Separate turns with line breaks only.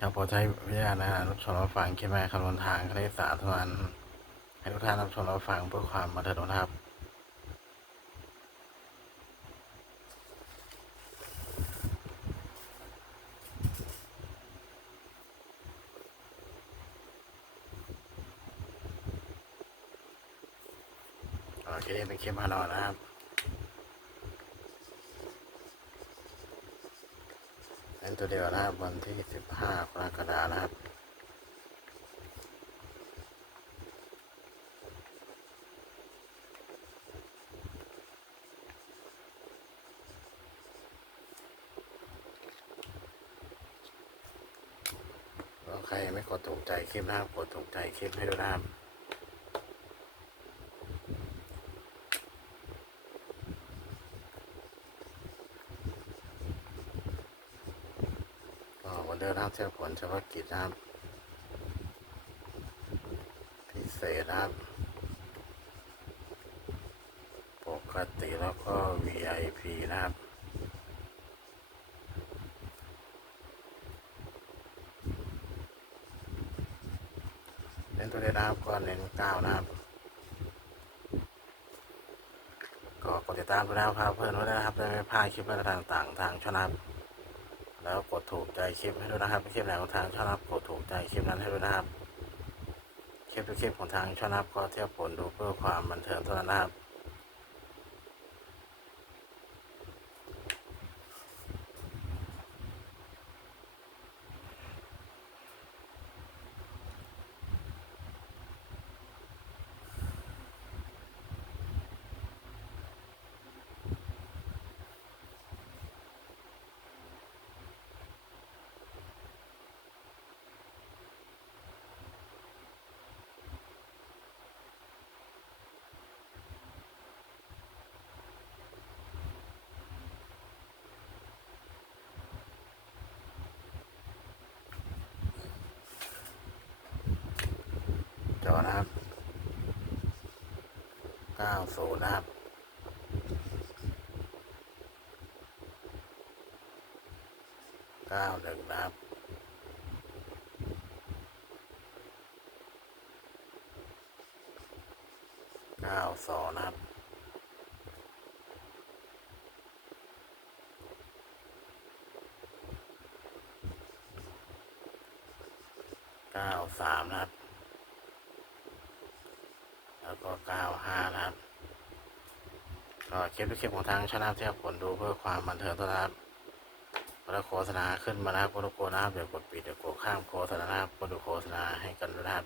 ครับโปรดใช้วิจารณญาณรับชมรับฟังคลิปแม่คำนวณทางคณิตศาสตร์เท่านั้นให้ทุกท่านรับชมรับฟังเพื่อความบันเทิงนะครับโอเคเป็นคลิปมานอนนะครับ เป็นตัวเดียวนะครับวันที่15กรกฎานะครับแล้วใครไม่กดถูกใจคลิปนะครับ กดถูกใจคลิปให้ด้วยนะครับ เดิมนะครับเที่ยวผลเฉพาะกิจนะครับ พิเศษนะครับ ปกติแล้วก็ VIP นะครับเน้นตัวเดนะครับก็เน้นเก้านะครับ ก็กดติดตามไปแล้วครับเพื่อนไว้นะครับจะไม่พลาดคลิปต่างๆทางช่องนะครับ แล้วกดถูกใจคลิปให้ด้วยนะครับคลิปไหนของทางช่องนะครับกดถูกใจคลิปนั้นให้ด้วยนะครับคลิปทุกคลิปของทางช่องนะครับก็เที่ยวผลดูเพื่อความบันเทิงเท่านั้นนะครับ จอนะครับ90นะครับเก้าหนึ่งนะครับเก้าสองนะครับเก้าสามนะครับ แล้วก็95นะครับ ก็คลิปทุกคลิปของทางช่องเที่ยวผลดูเพื่อความบันเทิงเท่านั้นครับพอโฆษณาขึ้นมานะครับกดโฆษณานะครับเดี๋ยวกดปิดเดี๋ยวกดข้ามโฆษณานะครับกดดูโฆษณาให้กันด้วยนะครับ